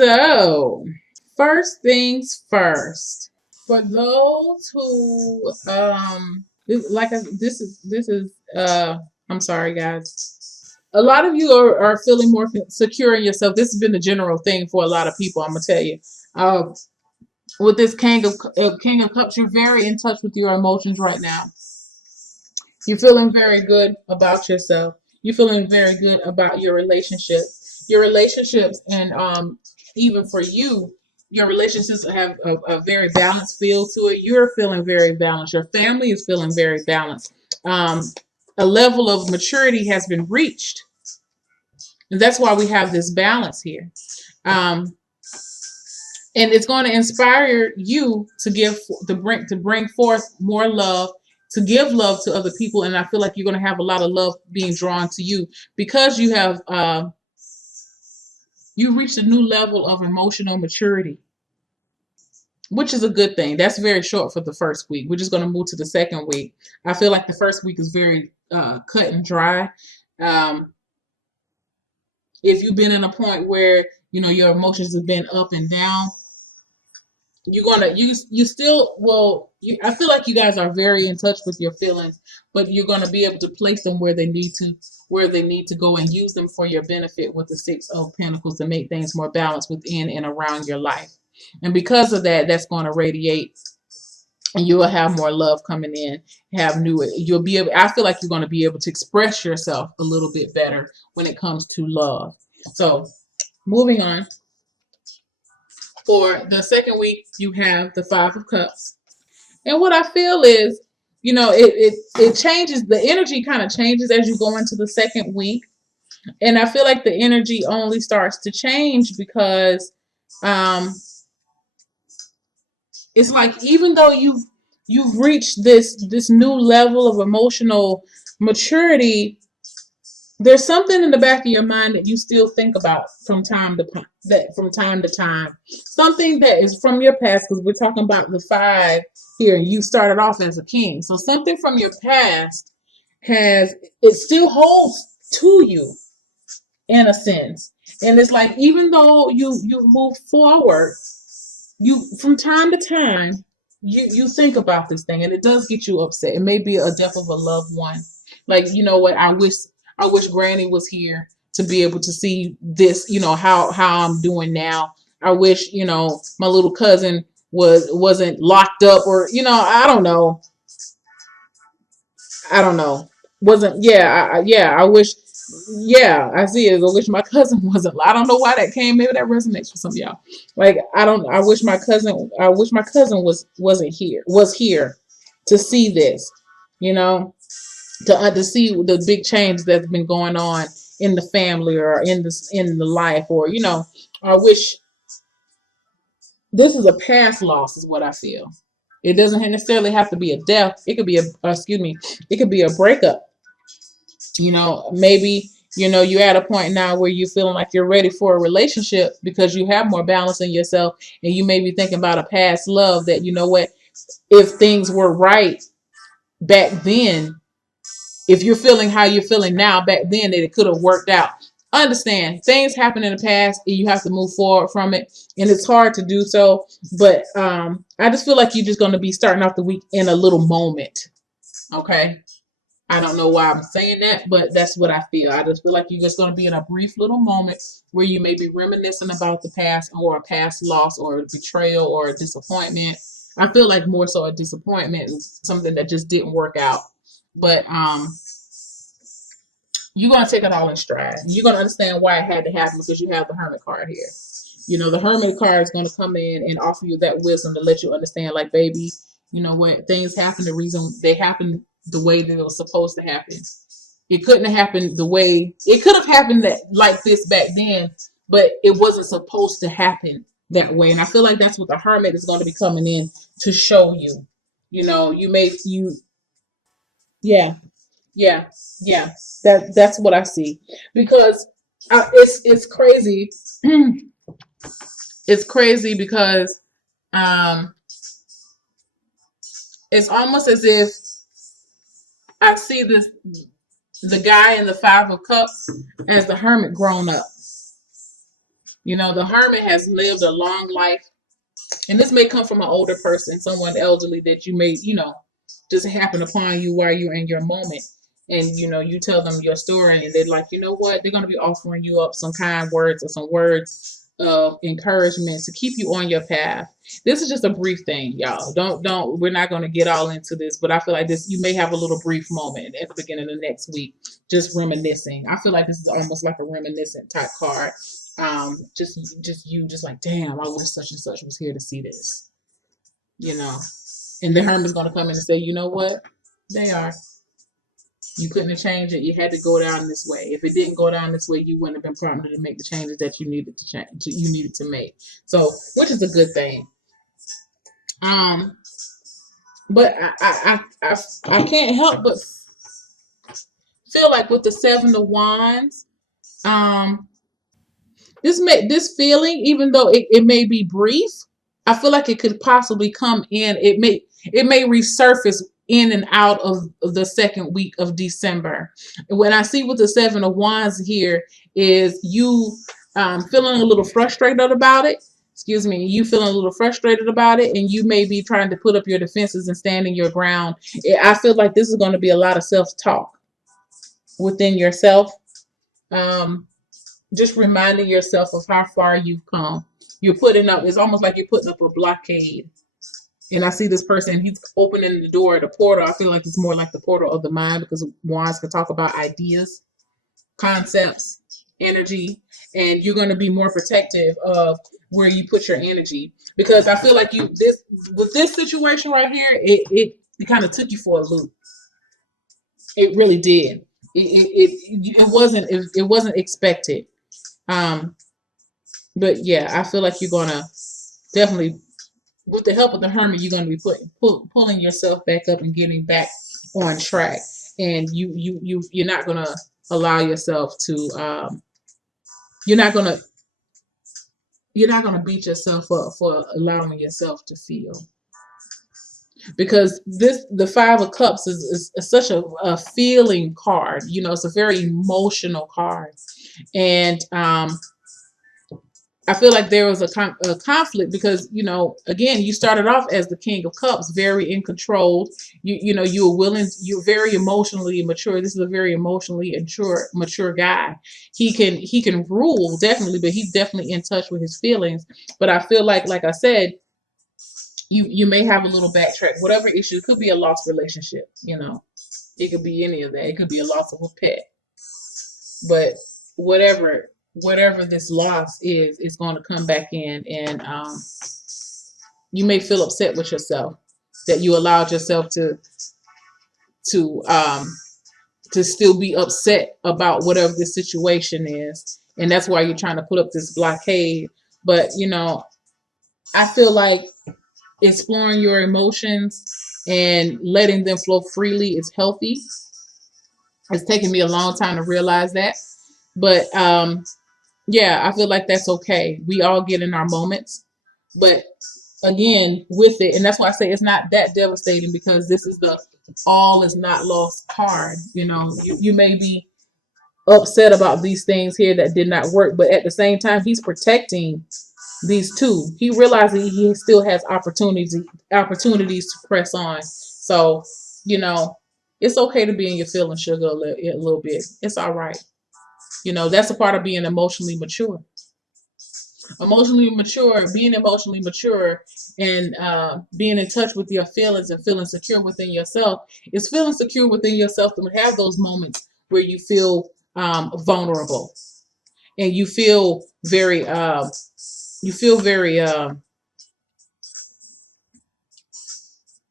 So, first things first. For those who I'm sorry guys. A lot of you are feeling more secure in yourself. This has been the general thing for a lot of people, I'm gonna tell you. Uh, with this King of Cups, you're very in touch with your emotions right now. You're feeling very good about yourself. You're feeling very good about your relationships. Your relationships, and even for you, your relationships have a very balanced feel to it. You're feeling very balanced. Your family is feeling very balanced. Um, a level of maturity has been reached, and that's why we have this balance here. Um, and it's going to inspire you to bring forth more love, to give love to other people. And I feel like you're going to have a lot of love being drawn to you because you reached a new level of emotional maturity, which is a good thing. That's very short for the first week. We're just going to move to the second week. I feel like the first week is very cut and dry. um, if you've been in a point where your emotions have been up and down, you're gonna you still well you, I feel like you guys are very in touch with your feelings, but you're gonna be able to place them where they need to go, and use them for your benefit with the Six of Pentacles to make things more balanced within and around your life. And because of that, that's going to radiate, and you will have more love coming in. You'll be able, I feel like you're going to be able to express yourself a little bit better when it comes to love. So moving on. For the second week, you have the Five of Cups. And what I feel is, it changes, the energy kind of changes as you go into the second week. And I feel like the energy only starts to change because um it's like, even though you've reached this new level of emotional maturity, there's something in the back of your mind that you still think about from time to time. Something that is from your past, because we're talking about the five here. You started off as a king, so something from your past has it still holds to you in a sense. And it's like, even though you move forward, you from time to time you think about this thing, and it does get you upset. It may be a death of a loved one. Like, you know what, I wish Granny was here to be able to see this, how I'm doing now. I wish, my little cousin wasn't locked up, or I don't know. Wasn't yeah, I wish, yeah, I see it. I wish my cousin wasn't. I don't know why that came. Maybe that resonates for some of y'all. Like, I don't. I wish my cousin was here to see this. You know, to see the big change that's been going on in the family, or in the life, or I wish. This is a past loss, is what I feel. It doesn't necessarily have to be a death. It could be excuse me. It could be a breakup. Maybe you're at a point now where you're feeling like you're ready for a relationship because you have more balance in yourself, and you may be thinking about a past love that, what, if things were right back then, if you're feeling how you're feeling now back then, that it could have worked out. Understand, things happen in the past and you have to move forward from it, and it's hard to do so. But I just feel like you're just going to be starting off the week in a little moment. Okay, I don't know why I'm saying that, but that's what I feel. I just feel like you're just going to be in a brief little moment where you may be reminiscing about the past, or a past loss, or a betrayal, or a disappointment. I feel like more so a disappointment, something that just didn't work out. But you're going to take it all in stride. You're going to understand why it had to happen, because you have the Hermit card here. The Hermit card is going to come in and offer you that wisdom to let you understand, like, baby, you know what, things happen the reason they happen, the way that it was supposed to happen. It couldn't have happened the way it could have happened, that like this back then, but it wasn't supposed to happen that way. And I feel like that's what the Hermit is going to be coming in to show you. Yeah, yeah, yeah. That's what I see, because it's crazy. It's crazy because um, it's almost as if I see the guy in the Five of Cups as the Hermit grown up. The hermit has lived a long life, and this may come from an older person, someone elderly that you may, just happen upon you while you're in your moment. And you tell them your story, and they're like, you know what? They're gonna be offering you up some kind words or some words of encouragement to keep you on your path. This is just a brief thing, y'all. Don't we're not gonna get all into this, but I feel like this you may have a little brief moment at the beginning of the next week, just reminiscing. I feel like this is almost like a reminiscent type card. Just you just like, damn, I wish such and such was here to see this, you know. And the hermit's gonna come in and say, you know what? They are. You couldn't have changed it. You had to go down this way. If it didn't go down this way, you wouldn't have been prompted to make the changes that you needed to change. You needed to make. So, which is a good thing. Um, but I can't help but feel like with the Seven of Wands, um, this feeling, even though it may be brief, I feel like it could possibly come in. It may resurface in and out of the second week of December. When I see with the Seven of Wands here is you feeling a little frustrated about it. Excuse me, you feeling a little frustrated about it, and you may be trying to put up your defenses and standing your ground. I feel like this is going to be a lot of self-talk within yourself. Um, just reminding yourself of how far you've come. You're putting up, it's almost like you're putting up a blockade. And I see this person, he's opening the door, the portal. I feel like it's more like the portal of the mind because wands can talk about ideas, concepts, energy, and you're going to be more protective of where you put your energy. Because I feel like with this situation right here, it kind of took you for a loop. It really did. It wasn't expected. Um, but yeah, I feel like you're gonna definitely, with the help of the hermit, you're gonna be pulling yourself back up and getting back on track. And you're not gonna allow yourself to you're not gonna beat yourself up for allowing yourself to feel, because the Five of Cups is such a feeling card. It's a very emotional card. And I feel like there was a conflict because, again, you started off as the King of Cups, very in control. You were willing, you're very emotionally mature. This is a very emotionally mature guy. He can rule, definitely, but he's definitely in touch with his feelings. But I feel like I said, you may have a little backtrack. Whatever issue, it could be a lost relationship. It could be any of that. It could be a loss of a pet. But whatever this loss is, it's going to come back in, and you may feel upset with yourself that you allowed yourself to still be upset about whatever the situation is, and that's why you're trying to put up this blockade. But I feel like exploring your emotions and letting them flow freely is healthy. It's taken me a long time to realize that, but yeah, I feel like that's okay. We all get in our moments, but again, with it, and that's why I say it's not that devastating, because this is the all is not lost card. You may be upset about these things here that did not work, but at the same time, he's protecting these two. He realizes he still has opportunities to press on. So, you know, it's okay to be in your feelings, sugar, a little bit. It's all right. That's a part of being emotionally mature. Being emotionally mature, and being in touch with your feelings and feeling secure within yourself, is feeling secure within yourself to have those moments where you feel vulnerable, and you feel very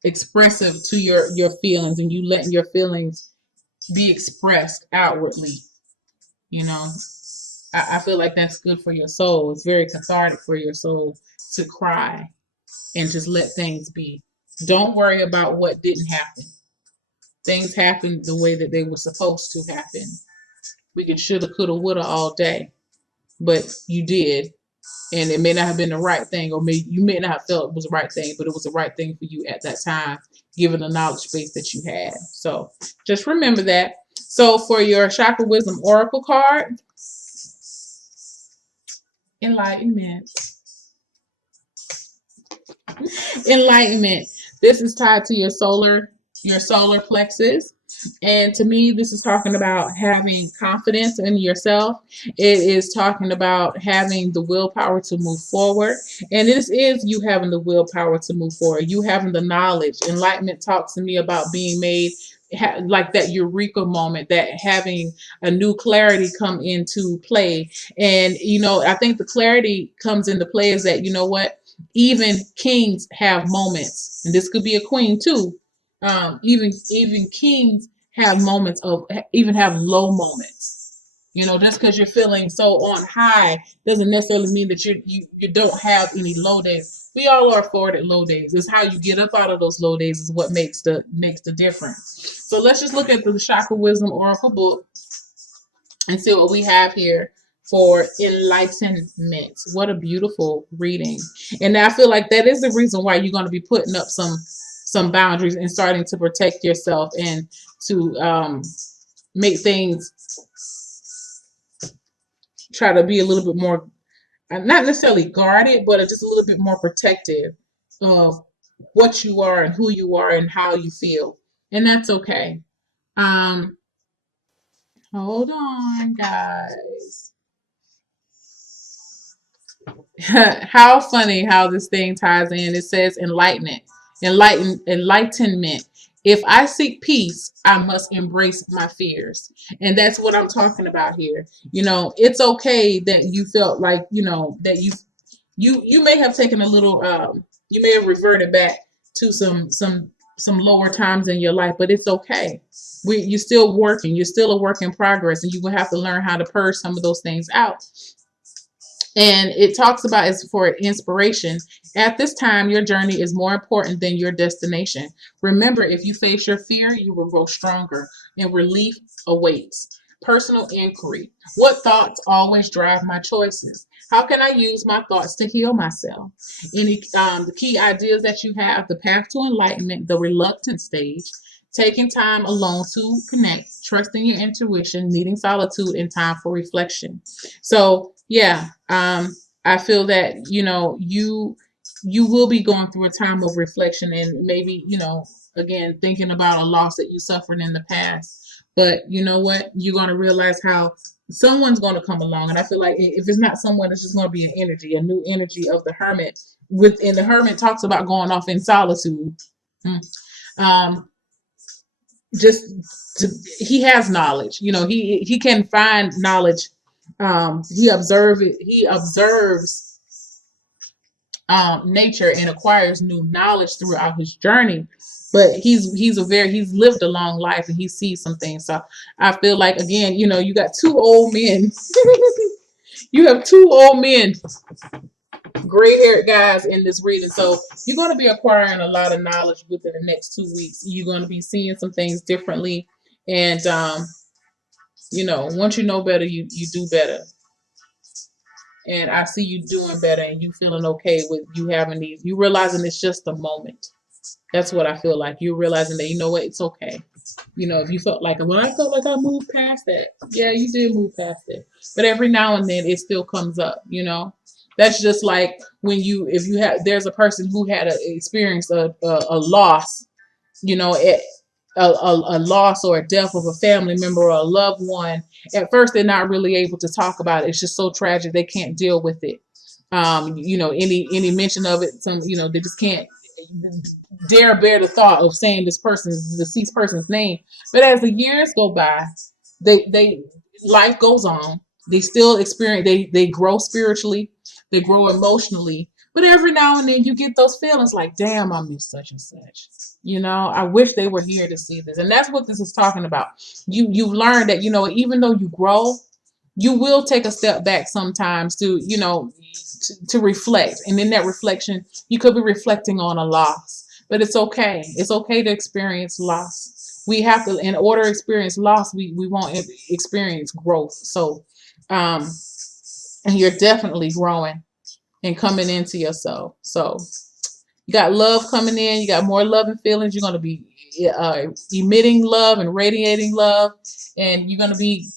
expressive to your feelings, and you letting your feelings be expressed outwardly. You know, I feel like that's good for your soul. It's very cathartic for your soul to cry and just let things be. Don't worry about what didn't happen. Things happened the way that they were supposed to happen. We could shoulda, coulda, woulda all day, but you did, and it may not have been the right thing, or you may not have felt it was the right thing, but it was the right thing for you at that time, given the knowledge base that you had. So just remember that. So for your Chakra Wisdom Oracle card, Enlightenment. Enlightenment. This is tied to your solar plexus. And to me, this is talking about having confidence in yourself. It is talking about having the willpower to move forward. And this is you having the willpower to move forward. You having the knowledge. Enlightenment talks to me about being made like that eureka moment, that having a new clarity come into play. And, I think the clarity comes into play is that, even kings have moments, and this could be a queen too. Even kings have moments of even have low moments. Just because you're feeling so on high doesn't necessarily mean that you don't have any low days. We all are afforded low days. It's how you get up out of those low days is what makes the difference. So let's just look at the Chakra Wisdom Oracle book and see what we have here for enlightenment. What a beautiful reading. And I feel like that is the reason why you're going to be putting up some boundaries and starting to protect yourself and to make things, try to be a little bit more, not necessarily guarded, but just a little bit more protective of what you are and who you are and how you feel. And that's okay. Um, Hold on, guys. How funny how this thing ties in. It says enlightenment. If I seek peace, I must embrace my fears. And that's what I'm talking about here. It's okay that you felt like, that you may have taken a little you may have reverted back to some lower times in your life, but it's okay. You're still working, you're still a work in progress, and you will have to learn how to purge some of those things out. And it talks about as for inspiration. At this time, your journey is more important than your destination. Remember, if you face your fear, you will grow stronger, and relief awaits. Personal inquiry. What thoughts always drive my choices? How can I use my thoughts to heal myself? The key ideas that you have: the path to enlightenment, the reluctant stage, taking time alone to connect, trusting your intuition, needing solitude, and time for reflection. So yeah, I feel that you will be going through a time of reflection and maybe again thinking about a loss that you suffered in the past. But you know what? You're going to realize how someone's going to come along, and I feel like if it's not someone, it's just going to be an energy, a new energy of the hermit. Within the hermit talks about going off in solitude. Um, just he has knowledge. He can find knowledge. He observes nature and acquires new knowledge throughout his journey. But he's lived a long life and he sees some things. So I feel like, again, you got two old men. You have two old men, gray-haired guys in this reading. So you're going to be acquiring a lot of knowledge within the next 2 weeks. You're going to be seeing some things differently. And, once you know better, you do better. And I see you doing better and you feeling okay with you having these. You realizing it's just a moment. That's what I feel like. You're realizing that, it's okay. If you felt like, well, I felt like I moved past that. Yeah, you did move past it. But every now and then it still comes up, That's just like there's a person who had experienced a loss, a loss or a death of a family member or a loved one. At first, they're not really able to talk about it. It's just so tragic they can't deal with it. Any mention of it, they just can't dare bear the thought of saying this person's deceased person's name. But as the years go by, they life goes on. They still experience. They grow spiritually. They grow emotionally. But every now and then you get those feelings like, damn, I miss such and such. I wish they were here to see this. And that's what this is talking about. You've learned that, even though you grow, you will take a step back sometimes to reflect. And in that reflection, you could be reflecting on a loss. But it's okay. It's okay to experience loss. We have to, in order to experience loss, we won't experience growth. So, and you're definitely growing and coming into yourself. So you got love coming in. You got more love and feelings. You're going to be emitting love and radiating love. And you're going to be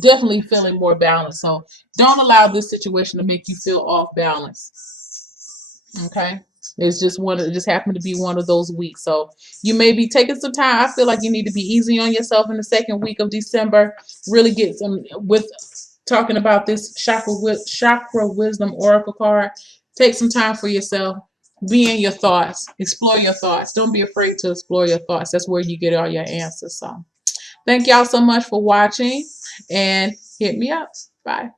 definitely feeling more balanced. So don't allow this situation to make you feel off balance. Okay. It's just it just happened to be one of those weeks. So you may be taking some time. I feel like you need to be easy on yourself in the second week of December. Really get some with talking about this chakra wisdom oracle card. Take some time for yourself. Be in your thoughts. Explore your thoughts. Don't be afraid to explore your thoughts. That's where you get all your answers. So thank y'all so much for watching and hit me up. Bye.